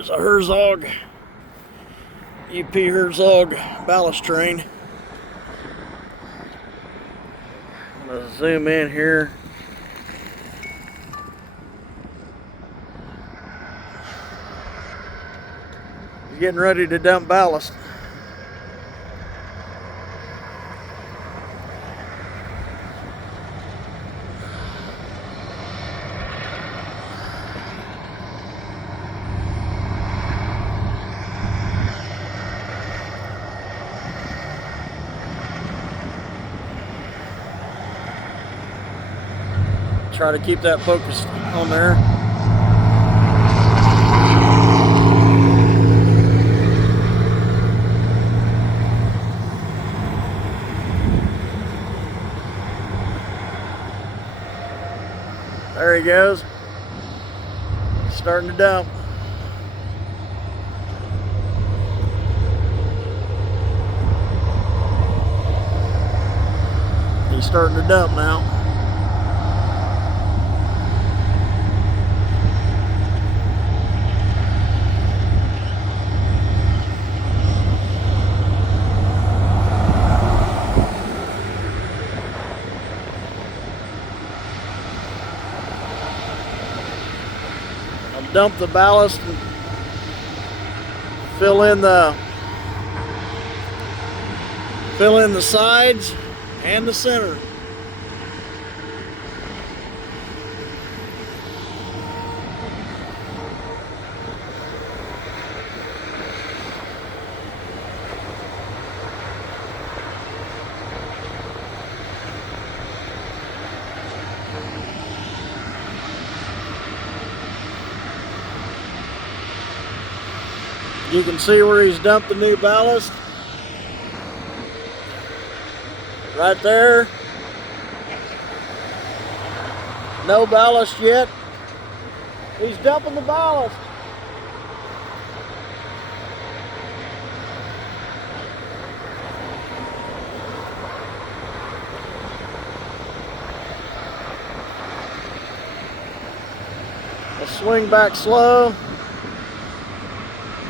There's a Herzog, UP Herzog ballast train. I'm gonna zoom in here. He's getting ready to dump ballast. Try to keep that focused on there. There he goes. Starting to dump. He's starting to dump now. Dump the ballast and fill in the sides and the center. You can see where he's dumped the new ballast. Right there. No ballast yet. He's dumping the ballast. Let's swing back slow.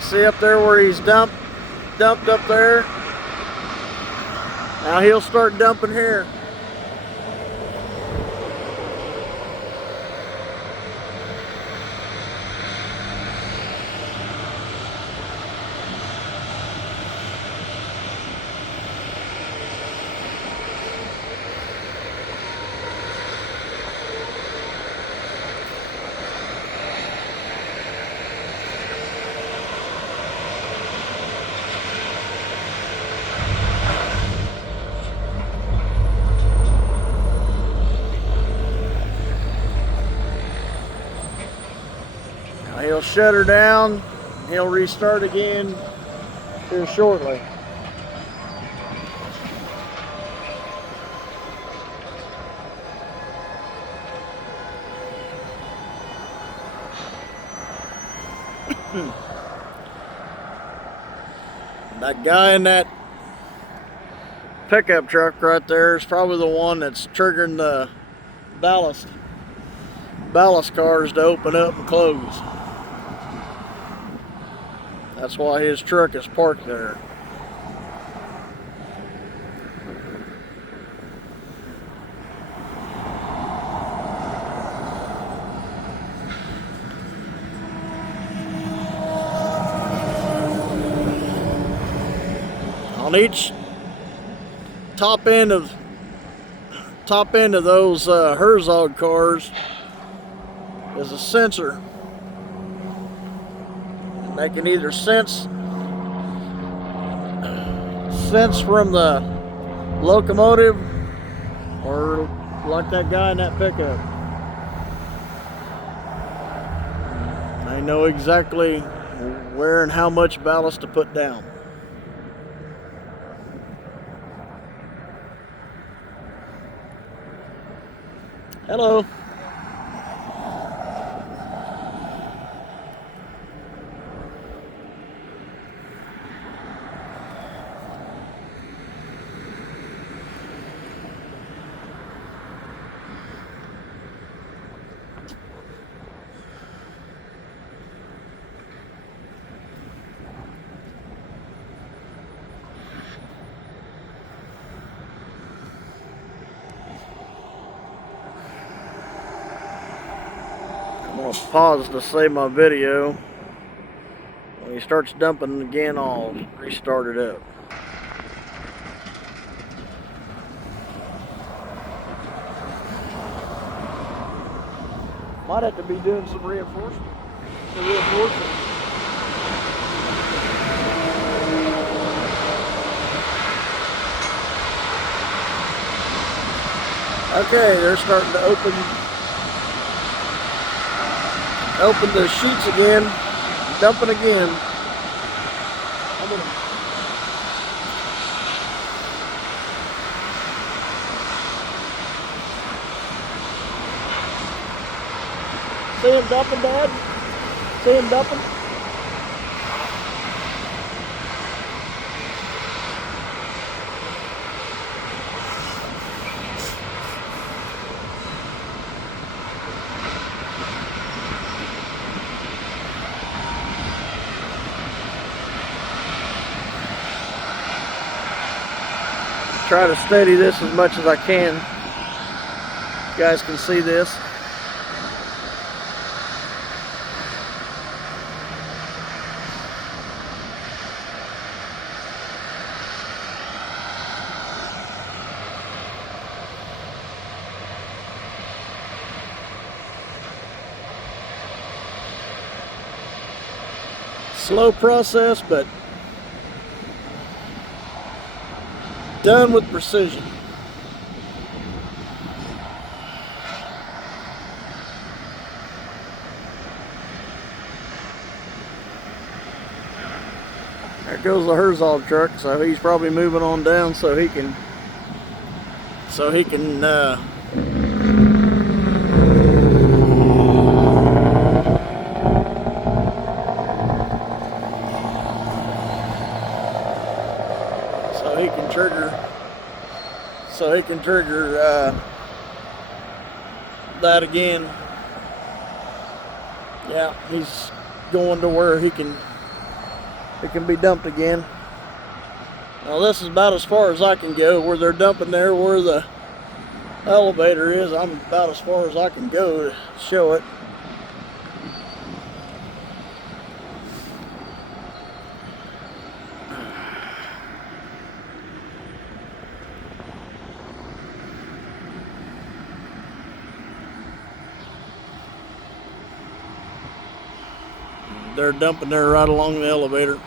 See up there where he's dumped up there. Now he'll start dumping here. He'll shut her down. He'll restart again here shortly. That guy in that pickup truck right there is probably the one that's triggering the ballast cars to open up and close. That's why his truck is parked there. On each top end of those Herzog cars is a sensor. They can either sense from the locomotive or like that guy in that pickup. They know exactly where and how much ballast to put down. Hello. I'm gonna pause to save my video. When he starts dumping again, I'll restart it up. Might have to be doing some reinforcement. Okay, they're starting to open the sheets again, dumping again. See him dumping, Dad? See him dumping? Try to steady this as much as I can. You guys can see this. Slow process, but done with precision. There goes the Herzog truck, so he's probably moving on down so he can trigger that again. Yeah, he's going to where it can be dumped again. Now this is about as far as I can go. Where they're dumping there, where the elevator is, I'm about as far as I can go to show it. They're dumping there right along the elevator.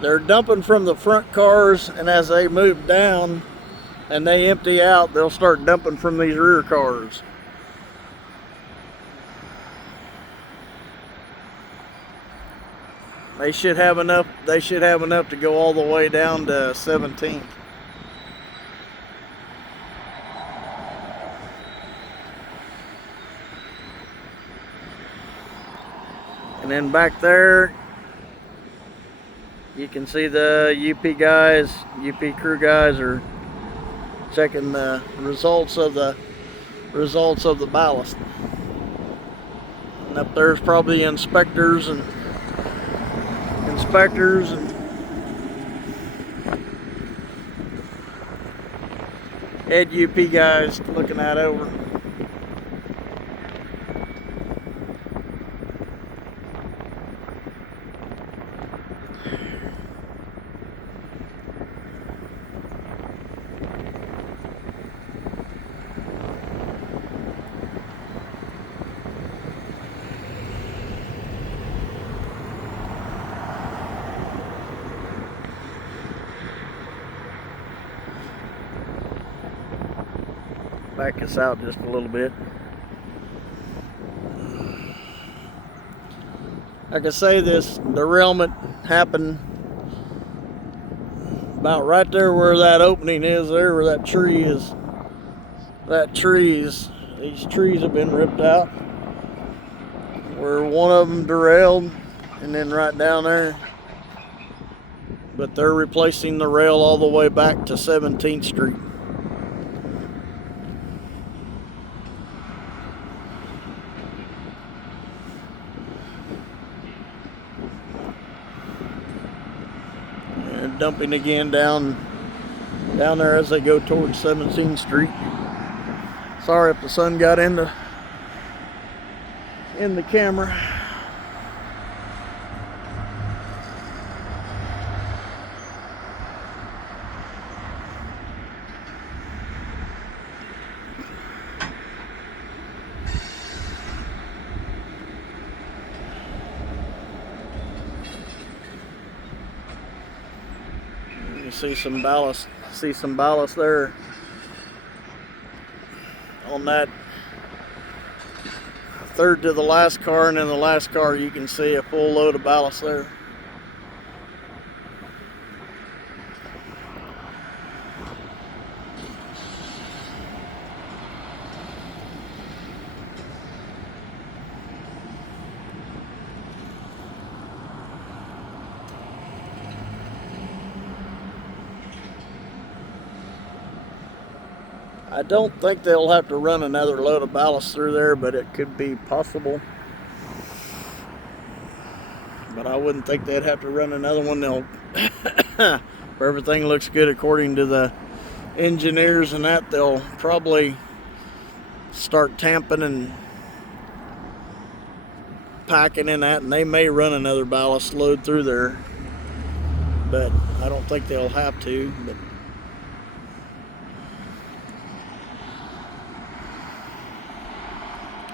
They're dumping from the front cars, and as they move down and they empty out, they'll start dumping from these rear cars. They should have enough to go all the way down to 17th. And then back there, you can see the UP guys, UP crew guys are checking the results of the ballast. And up there's probably inspectors and head UP guys looking that over. Back this out just a little bit. Like I say, this derailment happened about right there where that opening is, there where that tree is. These trees have been ripped out. Where one of them derailed, and then right down there. But they're replacing the rail all the way back to 17th Street. dumping again down there as they go towards 17th Street. Sorry if the sun got in the camera. You see some ballast there on that third to the last car, and in the last car you can see a full load of ballast there. I don't think they'll have to run another load of ballast through there, but it could be possible. But I wouldn't think they'd have to run another one. They'll, if everything looks good according to the engineers and that, they'll probably start tamping and packing in that, and they may run another ballast load through there. But I don't think they'll have to. But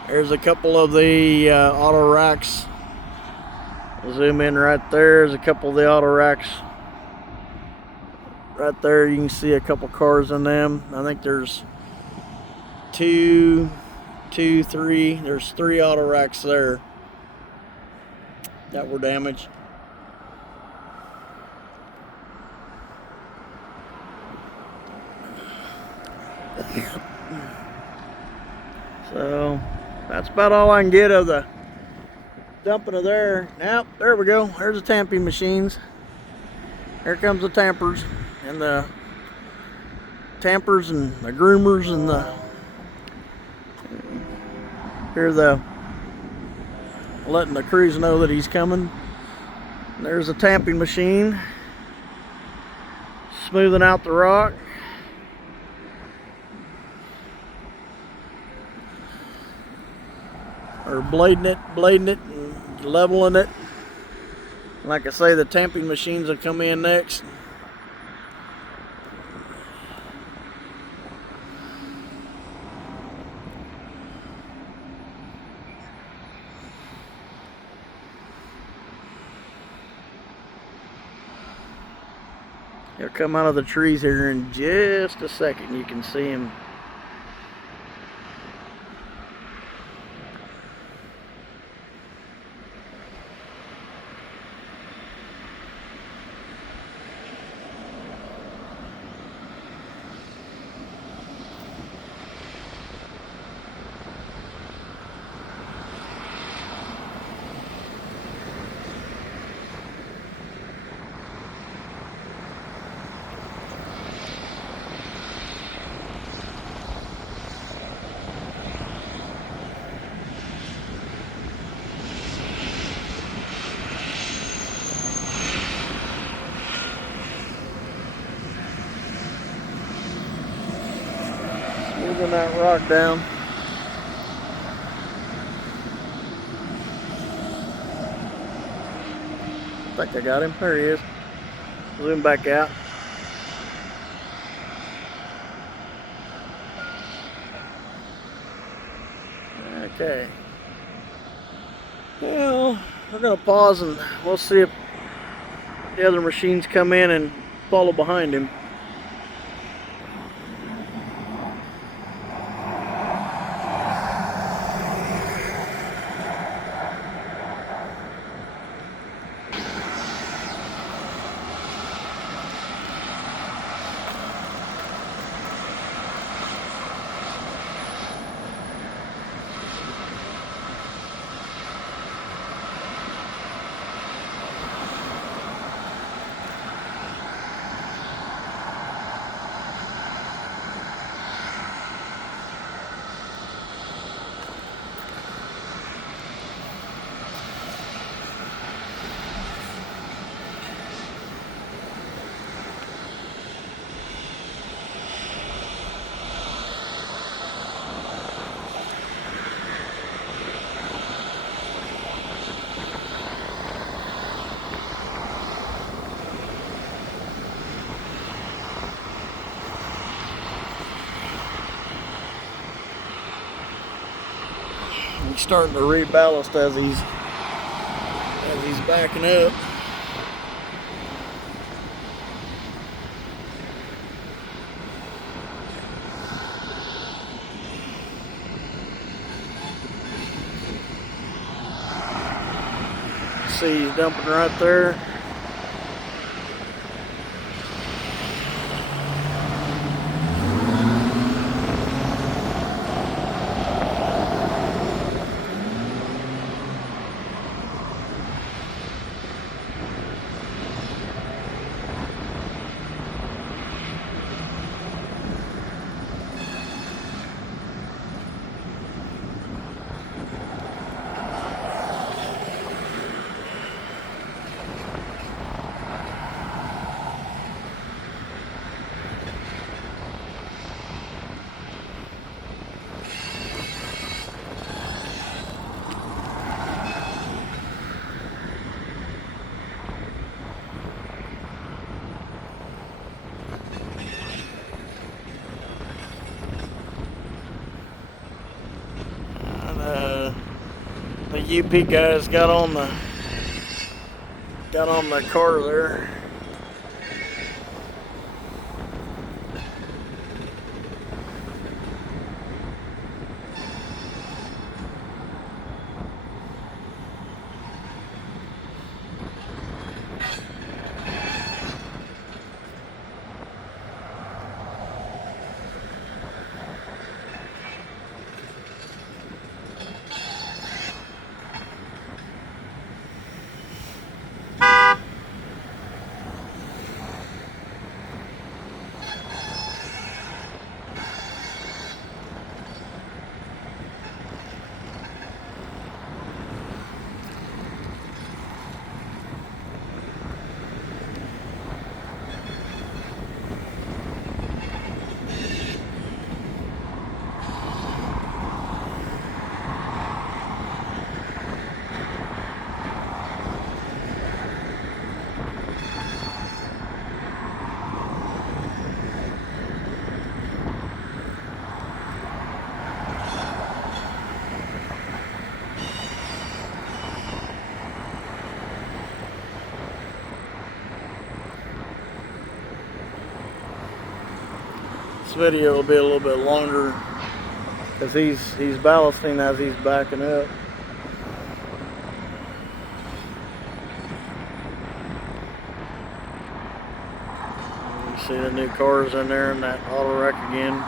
there's a couple of the auto racks. I'll zoom in right there. There's a couple of the auto racks. Right there, you can see a couple cars in them. I think there's three. There's 3 auto racks there that were damaged. So that's about all I can get of the dumping of there. Now, there we go. There's the tamping machines. Here comes the tampers and the groomers and here's the letting the crews know that he's coming. And there's a tamping machine smoothing out the rock. Or blading it and leveling it. Like I say, the tamping machines will come in next. He'll come out of the trees here in just a second. You can see him. Moving that rock down. I think I got him. There he is. Zoom back out. Okay. Well, we're going to pause and we'll see if the other machines come in and follow behind him. He's starting to reballast as he's backing up. See, he's dumping right there. The UP guys got on the car there. This video will be a little bit longer because he's ballasting as he's backing up. You see the new cars in there and that auto wreck again.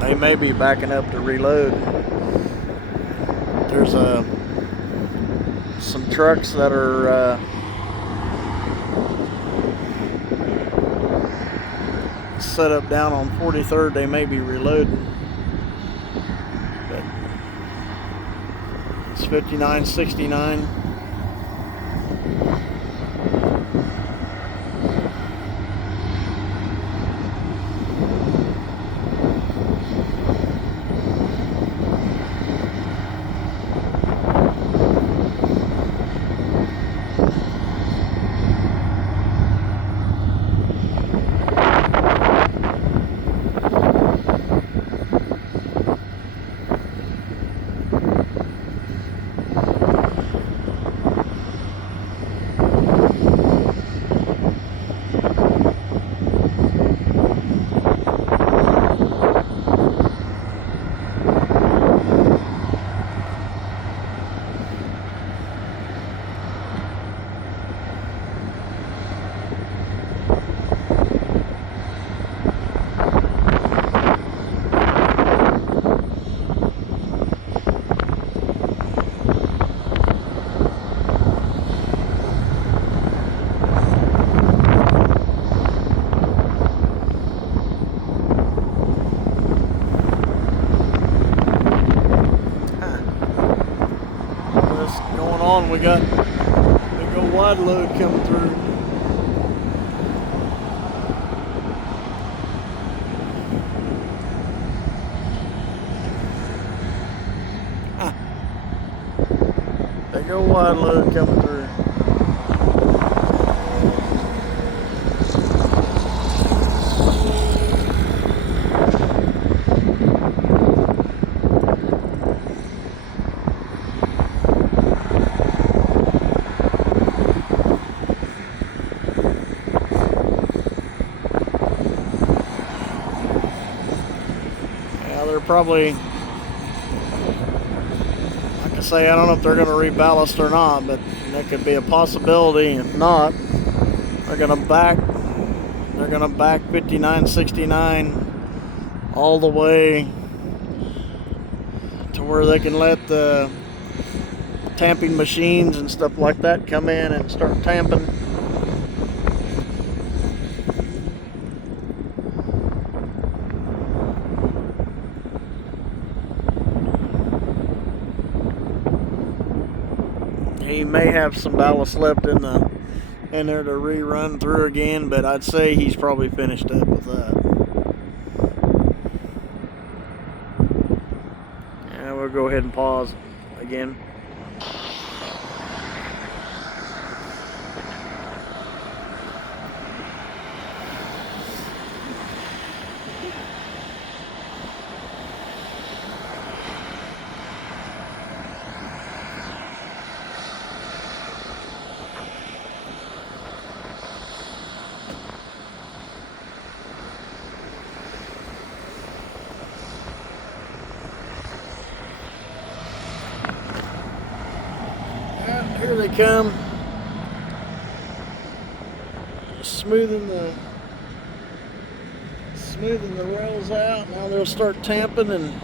They may be backing up to reload. There's some trucks that are set up down on 43rd. They may be reloading. But it's 5969. on, we got big old wide load coming through. Big old wide load coming through. Probably, like I say, I don't know if they're going to reballast or not, but that could be a possibility. If not, they're going to back 5969 all the way to where they can let the tamping machines and stuff like that come in and start tamping. He may have some ballast left in there to rerun through again, but I'd say he's probably finished up with that. And we'll go ahead and pause again. Here they come, smoothing the rails out. Now they'll start tamping and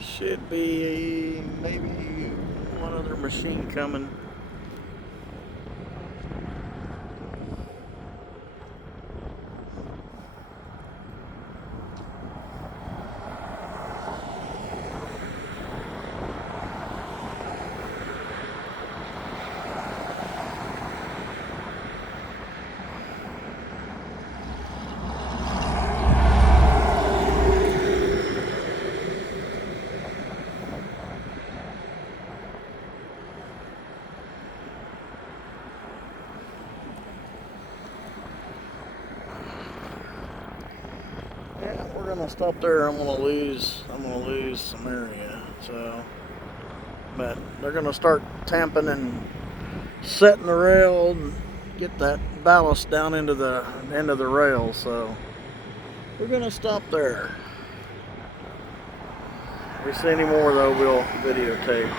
should be maybe one other machine coming. We're gonna stop there. I'm gonna lose some area. So, but they're gonna start tamping and setting the rail and get that ballast down into the end of the rail. So we're gonna stop there. If we see any more though, we'll videotape.